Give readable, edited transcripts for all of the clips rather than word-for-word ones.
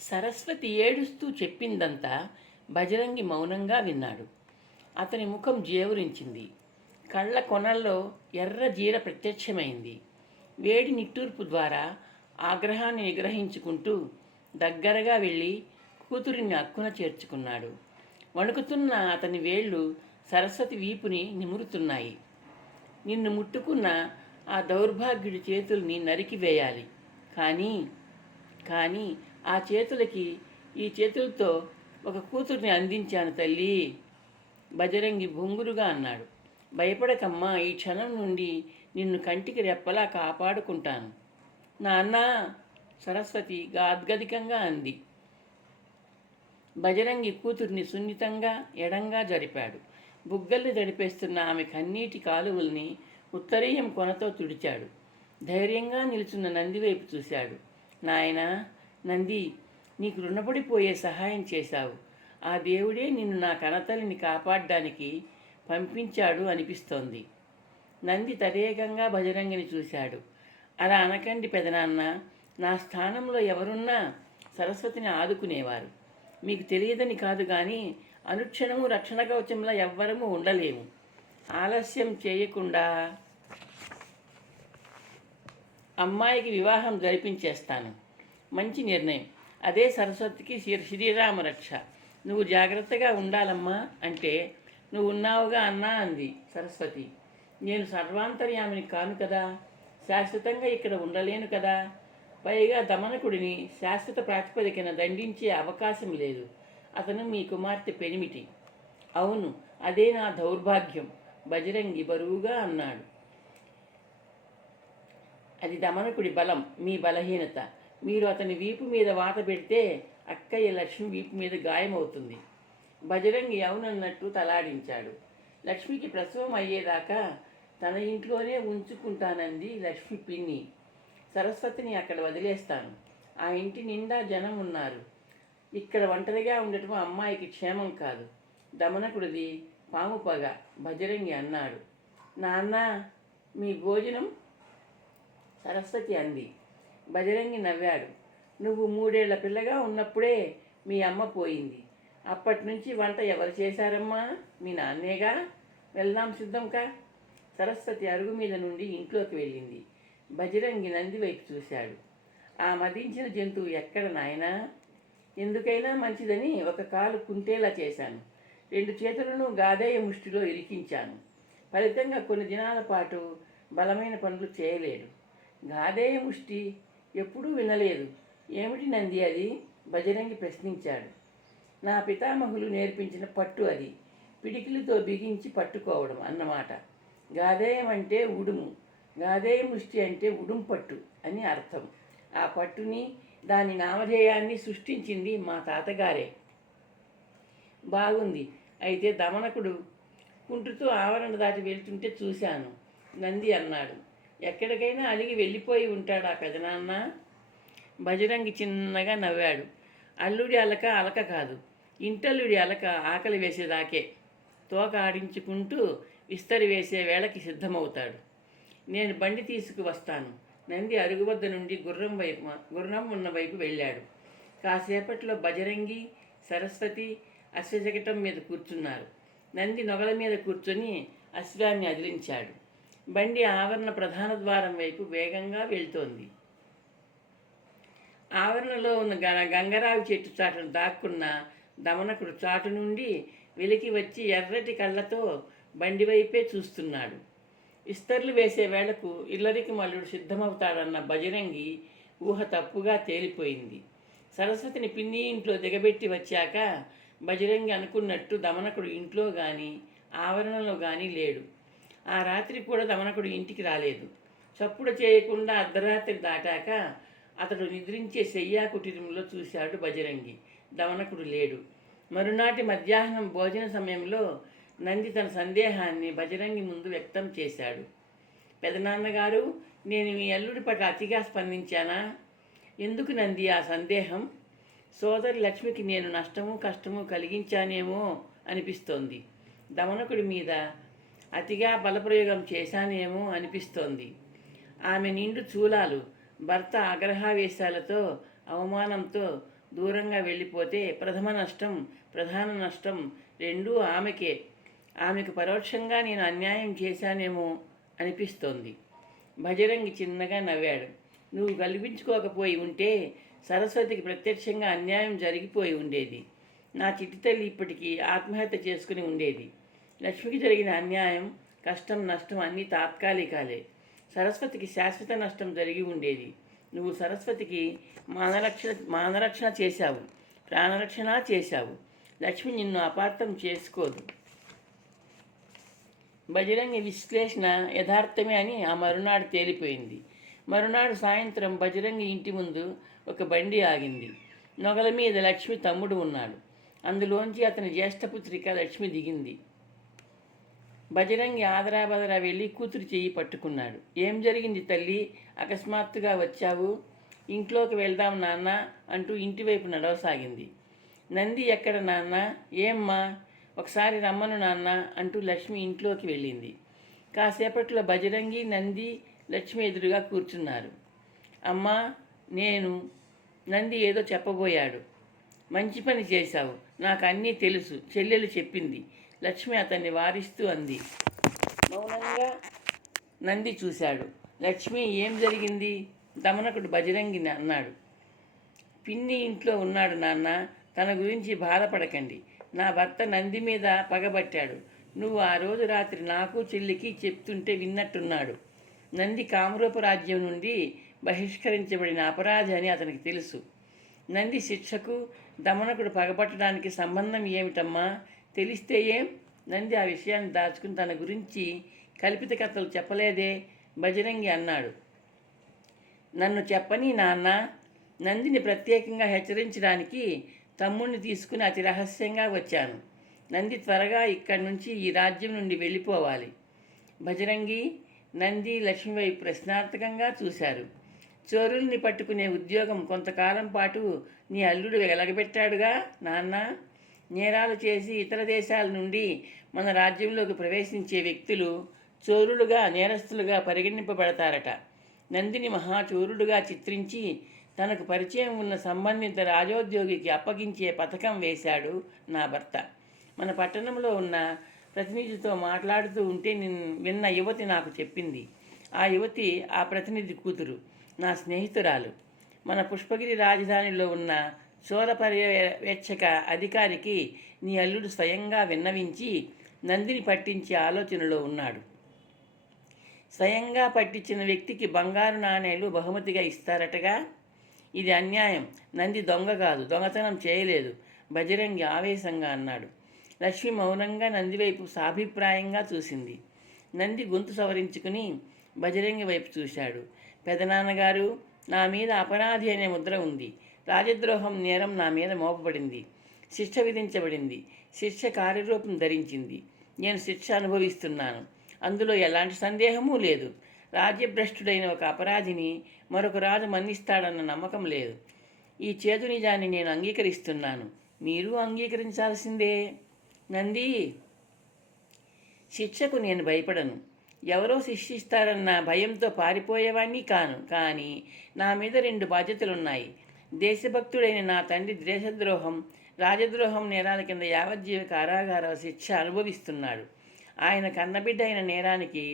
సరస్వతి ఏడుస్తూ చెప్పిందంతా బజరంగి మౌనంగా విన్నాడు. అతని ముఖం జేవురించింది. కళ్ళ కొనల్లో ఎర్ర జీర ప్రత్యక్షమైంది. వేడి నిట్టూర్పు ద్వారా ఆగ్రహాన్ని నిగ్రహించుకుంటూ దగ్గరగా వెళ్ళి కూతురిని అక్కున చేర్చుకున్నాడు. వణుకుతున్న అతని వేళ్ళు సరస్వతి వీపుని నిమురుతున్నాయి. నిన్ను ముట్టుకున్న ఆ దౌర్భాగ్యుడి చేతుల్ని నరికివేయాలి. కానీ కానీ ఆ చేతులకి ఈ చేతులతో ఒక కూతుర్ని అందించాను తల్లి. బజరంగి బొంగురుగా అన్నాడు. భయపడకమ్మా, ఈ క్షణం నుండి నిన్ను కంటికి రెప్పలా కాపాడుకుంటాను నాన్న. సరస్వతి గాద్గదికంగా అంది. బజరంగి కూతుర్ని సున్నితంగా ఎడంగా జరిపాడు. బుగ్గల్ని తడిపేస్తున్న ఆమె కన్నీటి కాలువల్ని ఉత్తరీయం కొనతో తుడిచాడు. ధైర్యంగా నిలుచున్న నంది వైపు చూశాడు. నాయనా నంది, నీకు రుణపడిపోయే సహాయం చేశావు. ఆ దేవుడే నిన్ను నా కనతల్లిని కాపాడడానికి పంపించాడు అనిపిస్తోంది. నంది తదేకంగా బజరంగిని చూశాడు. అలా అనకండి పెదనాన్న, నా స్థానంలో ఎవరున్నా సరస్వతిని ఆదుకునేవారు. మీకు తెలియదని కాదు కానీ అనుక్షణము రక్షణ కవచంలో ఎవ్వరము ఉండలేము. ఆలస్యం చేయకుండా అమ్మాయికి వివాహం జరిపించేస్తాను. మంచి నిర్ణయం. అదే సరస్వతికి శ్రీరామ రక్ష. నువ్వు జాగ్రత్తగా ఉండాలమ్మా అంటే నువ్వు ఉన్నావుగా అన్నా అంది సరస్వతి. నేను సర్వాంతర్యామిని కాను కదా, శాశ్వతంగా ఇక్కడ ఉండలేను కదా. పైగా దమనకుడిని శాశ్వత ప్రాతిపదికన దండించే అవకాశం లేదు. అతను మీ కుమార్తె పెనిమిటి. అవును, అదే నా దౌర్భాగ్యం, బజరంగి బరువుగా అన్నాడు. అది దమనకుడి బలం, మీ బలహీనత. మీరు అతని వీపు మీద వాత పెడితే అక్కయ్య లక్ష్మి వీపు మీద గాయమవుతుంది. బజరంగి అవునన్నట్టు తలాడించాడు. లక్ష్మికి ప్రసవం అయ్యేదాకా తన ఇంట్లోనే ఉంచుకుంటానంది లక్ష్మి పిన్ని. సరస్వతిని అక్కడ వదిలేస్తాను. ఆ ఇంటి నిండా జనం ఉన్నారు. ఇక్కడ ఒంటరిగా ఉండటం అమ్మాయికి క్షేమం కాదు. దమనకుడిది పాము పగ. బజరంగి అన్నాడు. నాన్న, మీ భోజనం? సరస్వతి అంది. బజరంగి నవ్వాడు. నువ్వు 3 ఏళ్ల పిల్లగా ఉన్నప్పుడే మీ అమ్మ పోయింది. అప్పటి నుంచి వంట ఎవరు చేశారమ్మా? మీ నాన్నేగా. వెళ్దాం, సిద్ధంకా. సరస్వతి అరుగు మీద నుండి ఇంట్లోకి వెళ్ళింది. బజరంగి నంది వైపు చూశాడు. ఆ మదించిన జంతువు ఎక్కడ నాయనా? ఎందుకైనా మంచిదని ఒక కాలు కుంటేలా చేశాను. 2 చేతులను గాదేయ ముష్టిలో ఇరికించాను. ఫలితంగా కొన్ని దినాల పాటు బలమైన పనులు చేయలేడు. గాదేయ ముష్టి ఎప్పుడూ వినలేదు. ఏమిటి నంది అది? బజరంగి ప్రశ్నించాడు. నా పితామహులు నేర్పించిన పట్టు అది. పిడికిలితో బిగించి పట్టుకోవడం అన్నమాట. గాదేయం అంటే ఉడుము, గాదేయ ముష్టి అంటే ఉడుం పట్టు అని అర్థం. ఆ పట్టుని, దాని నామధేయాన్ని సృష్టించింది మా తాతగారే. బాగుంది. అయితే దమనకుడు కుంటుతూ ఆవరణ దాటి వెళ్తుంటే చూశాను, నంది అన్నాడు. ఎక్కడికైనా అలిగి వెళ్ళిపోయి ఉంటాడా పెదనాన్న? బజరంగి చిన్నగా నవ్వాడు. అల్లుడి అలక అలక కాదు, ఇంటల్లుడి అలక ఆకలి వేసేదాకే. తోక ఆడించుకుంటూ విస్తరి వేసే వేళకి సిద్ధమవుతాడు. నేను బండి తీసుకువస్తాను. నంది అరుగు వద్ద నుండి గుర్రం ఉన్న వైపు వెళ్ళాడు. కాసేపట్లో బజరంగి, సరస్వతి అశ్వజగటం మీద కూర్చున్నారు. నంది నొగల మీద కూర్చొని అశ్వాన్ని అదిలించాడు. బండి ఆవరణ ప్రధాన ద్వారం వైపు వేగంగా వెళ్తోంది. ఆవరణలో ఉన్న గంగరావి చెట్టు చాటును దాక్కున్న దమనకుడు చాటు నుండి వెలికి వచ్చి ఎర్రటి కళ్ళతో బండి వైపే చూస్తున్నాడు. విస్తర్లు వేసే వేళకు ఇల్లరికి మల్లుడు సిద్ధమవుతాడన్న బజరంగి ఊహ తప్పుగా తేలిపోయింది. సరస్వతిని పిన్ని ఇంట్లో దిగబెట్టి వచ్చాక బజరంగి అనుకున్నట్టు దమనకుడు ఇంట్లో కానీ ఆవరణలో కానీ లేడు. ఆ రాత్రి కూడా దమనకుడు ఇంటికి రాలేదు. చప్పుడు చేయకుండా అర్ధరాత్రి దాటాక అతడు నిద్రించే శయ్యా కుటీరంలో చూశాడు బజరంగి. దమనకుడు లేడు. మరునాటి మధ్యాహ్నం భోజన సమయంలో నంది తన సందేహాన్ని బజరంగి ముందు వ్యక్తం చేశాడు. పెదనాన్నగారు, నేను మీ అల్లుడి పట్ల అతిగా స్పందించానా? ఎందుకు నంది ఆ సందేహం? సోదరి లక్ష్మికి నేను నష్టము కష్టము కలిగించానేమో అనిపిస్తోంది. దమనకుడి మీద అతిగా బలప్రయోగం చేశానేమో అనిపిస్తోంది. ఆమె నిండు చూలాలు, భర్త ఆగ్రహావేశాలతో అవమానంతో దూరంగా వెళ్ళిపోతే ప్రథమ నష్టం ప్రధాన నష్టం రెండూ ఆమెకే. ఆమెకు పరోక్షంగా నేను అన్యాయం చేశానేమో అనిపిస్తోంది. భజరంగి చిన్నగా నవ్వాడు. నువ్వు కల్పించుకోకపోయి ఉంటే సరస్వతికి ప్రత్యక్షంగా అన్యాయం జరిగిపోయి ఉండేది. నా చిట్టి తల్లి ఇప్పటికీ ఆత్మహత్య చేసుకుని ఉండేది. లక్ష్మికి జరిగిన అన్యాయం, కష్టం, నష్టం అన్నీ తాత్కాలికాలే. సరస్వతికి శాశ్వత నష్టం జరిగి ఉండేది. నువ్వు సరస్వతికి మానరక్షణ చేశావు, ప్రాణరక్షణ చేశావు. లక్ష్మి నిన్ను అపార్థం చేసుకోదు. బజరంగి విశ్లేషణ యథార్థమే అని ఆ మరునాడు తేలిపోయింది. మరునాడు సాయంత్రం బజరంగి ఇంటి ముందు ఒక బండి ఆగింది. నొగల మీద లక్ష్మి తమ్ముడు ఉన్నాడు. అందులోంచి అతని జ్యేష్ఠపుత్రిక లక్ష్మి దిగింది. బజరంగి ఆదరాబదరా వెళ్ళి కూతురు చెయ్యి పట్టుకున్నాడు. ఏం జరిగింది తల్లి, అకస్మాత్తుగా వచ్చావు? ఇంట్లోకి వెళ్దాం నాన్న అంటూ ఇంటివైపు నడవసాగింది. నంది ఎక్కడ నాన్న? ఏమ్మా, ఒకసారి రమ్మను నాన్న అంటూ లక్ష్మి ఇంట్లోకి వెళ్ళింది. కాసేపట్లో బజరంగి, నంది, లక్ష్మి ఎదురుగా కూర్చున్నారు. అమ్మా, నేను. నంది ఏదో చెప్పబోయాడు. మంచి పని చేశావు, నాకు అన్నీ తెలుసు, చెల్లెలు చెప్పింది. లక్ష్మి అతన్ని వారిస్తూ అంది. మౌనంగా నంది చూశాడు. లక్ష్మి, ఏం జరిగింది? దమనకుడు బజరంగి అన్నాడు. పిన్ని ఇంట్లో ఉన్నాడు నాన్న, తన గురించి బాధపడకండి. నా భర్త నంది మీద పగబట్టాడు. నువ్వు ఆ రోజు రాత్రి నాకు చెల్లికి చెప్తుంటే విన్నట్టున్నాడు. నంది కామరూప రాజ్యం నుండి బహిష్కరించబడిన అపరాధి అని అతనికి తెలుసు. నంది శిక్షకు దమనకుడు పగబట్టడానికి సంబంధం ఏమిటమ్మా? తెలిస్తే ఏం? నంది ఆ విషయాన్ని దాచుకుని తన గురించి కల్పిత కథలు చెప్పలేదే, బజరంగి అన్నాడు. నన్ను చెప్పని నాన్న. నందిని ప్రత్యేకంగా హెచ్చరించడానికి తమ్ముడిని తీసుకుని అతి రహస్యంగా వచ్చాను. నంది త్వరగా ఇక్కడి నుంచి, ఈ రాజ్యం నుండి వెళ్ళిపోవాలి. బజరంగి, నంది లక్ష్మి వైపు ప్రశ్నార్థకంగా చూశారు. చోరుల్ని పట్టుకునే ఉద్యోగం కొంతకాలం పాటు నీ అల్లుడు వెలగబెట్టాడుగా నాన్న. నేరాలు చేసి ఇతర దేశాల నుండి మన రాజ్యంలోకి ప్రవేశించే వ్యక్తులు చోరులుగా, నేరస్తులుగా పరిగణింపబడతారట. నందిని మహాచోరుడుగా చిత్రించి తనకు పరిచయం ఉన్న సంబంధిత రాజోద్యోగికి అప్పగించే పథకం వేశాడు నా భర్త. మన పట్టణంలో ఉన్న ప్రతినిధితో మాట్లాడుతూ ఉంటే విన్న యువతి నాకు చెప్పింది. ఆ యువతి ఆ ప్రతినిధి కూతురు, నా స్నేహితురాలు. మన పుష్పగిరి రాజధానిలో ఉన్న చోర పర్యవేక్షక అధికారికి నీ అల్లుడు స్వయంగా విన్నవించి నందిని పట్టించే ఆలోచనలో ఉన్నాడు. స్వయంగా పట్టించిన వ్యక్తికి బంగారు నాణేలు బహుమతిగా ఇస్తారటగా. ఇది అన్యాయం. నంది దొంగ కాదు, దొంగతనం చేయలేదు, బజరంగి ఆవేశంగా అన్నాడు. లక్ష్మి మౌనంగా నంది వైపు సాభిప్రాయంగా చూసింది. నంది గొంతు సవరించుకుని బజరంగి వైపు చూశాడు. పెదనాన్నగారు, నా మీద అపరాధి అనే ముద్ర ఉంది. రాజద్రోహం నేరం నా మీద మోపబడింది, శిక్ష విధించబడింది. శిక్ష కార్యరూపం ధరించింది. నేను శిక్ష అనుభవిస్తున్నాను, అందులో ఎలాంటి సందేహమూ లేదు. రాజ్యభ్రష్టుడైన ఒక అపరాధిని మరొక రాజు మన్నిస్తాడన్న నమ్మకం లేదు. ఈ చేదు నిజాన్ని నేను అంగీకరిస్తున్నాను, మీరు అంగీకరించాల్సిందే. నంది, శిక్షకు నేను భయపడను. ఎవరో శిక్షిస్తారన్న భయంతో పారిపోయేవాణ్ణి కాను. కానీ నా మీద 2 బాధ్యతలున్నాయి. దేశభక్తుడైన నా తండ్రి దేశద్రోహం, రాజద్రోహం నేరాల కింద యావజ్జీవ కారాగార శిక్ష అనుభవిస్తున్నాడు. ఆయన కన్నబిడ్డ అయిన నేరానికి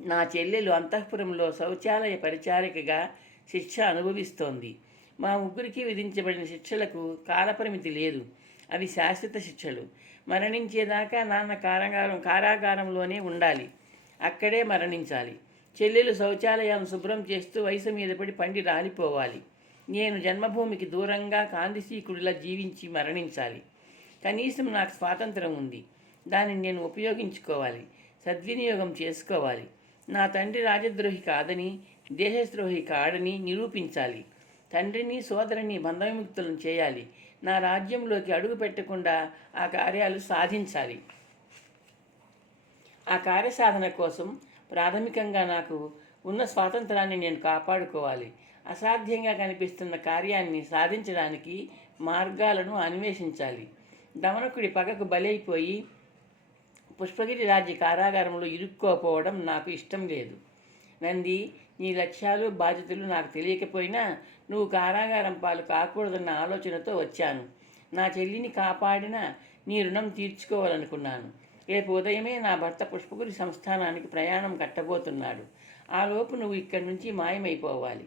నా చెల్లెలు అంతఃపురంలో శౌచాలయ పరిచారికగా శిక్ష అనుభవిస్తోంది. మా ముగ్గురికి విధించబడిన శిక్షలకు కాలపరిమితి లేదు. అవి శాశ్వత శిక్షలు. మరణించేదాకా నాన్న కారాగారంలోనే ఉండాలి, అక్కడే మరణించాలి. చెల్లెలు శౌచాలయాన్ని శుభ్రం చేస్తూ వయసు మీద పడి పండి రాలిపోవాలి. నేను జన్మభూమికి దూరంగా కాందిశీకుడిలా జీవించి మరణించాలి. కనీసం నాకు స్వాతంత్రం ఉంది, దానిని నేను ఉపయోగించుకోవాలి, సద్వినియోగం చేసుకోవాలి. నా తండ్రి రాజద్రోహి కాదని, దేశద్రోహి కాడని నిరూపించాలి. తండ్రిని సోదరిని బంధవిముక్తులను చేయాలి. నా రాజ్యంలోకి అడుగు పెట్టకుండా ఆ కార్యాలు సాధించాలి. ఆ కార్యసాధన కోసం ప్రాథమికంగా నాకు ఉన్న స్వాతంత్రాన్ని నేను కాపాడుకోవాలి. అసాధ్యంగా కనిపిస్తున్న కార్యాన్ని సాధించడానికి మార్గాలను అన్వేషించాలి. దమనకుడి పగకు బలైపోయి పుష్పగిరి రాజ్య కారాగారంలో ఇరుక్కోపోవడం నాకు ఇష్టం లేదు. నంది, నీ లక్ష్యాలు బాధ్యతలు నాకు తెలియకపోయినా నువ్వు కారాగారం పాలు కాకూడదన్న ఆలోచనతో వచ్చాను. నా చెల్లిని కాపాడిన నీ రుణం తీర్చుకోవాలనుకున్నాను. రేపు ఉదయమే నా భర్త పుష్పగిరి సంస్థానానికి ప్రయాణం కట్టబోతున్నాడు. ఆలోపు నువ్వు ఇక్కడి నుంచి మాయమైపోవాలి.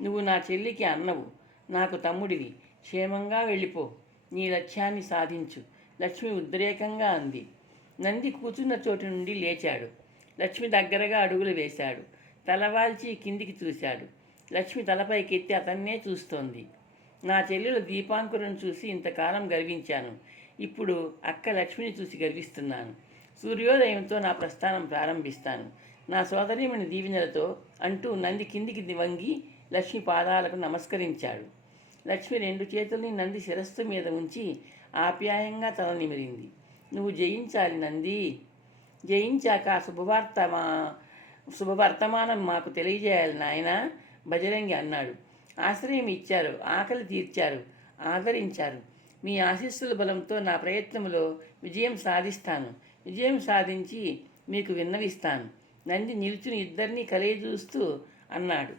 నువ్వు నా చెల్లికి అన్నవు, నాకు తమ్ముడివి. క్షేమంగా వెళ్ళిపో. నీ లక్ష్యాన్ని సాధించు. లక్ష్మి ఉద్రేకంగా అంది. నంది కూర్చున్న చోటు నుండి లేచాడు. లక్ష్మి దగ్గరగా అడుగులు వేశాడు. తలవాల్చి కిందికి చూశాడు. లక్ష్మి తలపైకెత్తి అతన్నే చూస్తోంది. నా చెల్లెలు దీపాంకురం చూసి ఇంతకాలం గర్వించాను. ఇప్పుడు అక్క లక్ష్మిని చూసి గర్విస్తున్నాను. సూర్యోదయంతో నా ప్రస్థానం ప్రారంభిస్తాను, నా సోదరిమణి దీవెనలతో అంటూ నంది కిందికి వంగి లక్ష్మి పాదాలకు నమస్కరించాడు. లక్ష్మి 2 చేతుల్ని నంది శిరస్సు మీద ఉంచి ఆప్యాయంగా తల నిమిరింది. నువ్వు జయించాలి నంది. జయించాక శుభవర్తమానం మాకు తెలియజేయాలి నాయనా, బజరంగి అన్నాడు. ఆశ్రయం ఇచ్చారు, ఆకలి తీర్చారు, ఆదరించారు. మీ ఆశీస్సుల బలంతో నా ప్రయత్నంలో విజయం సాధిస్తాను. విజయం సాధించి మీకు విన్నవిస్తాను. నంది నిల్చుని ఇద్దరినీ కలయజూస్తూ అన్నాడు.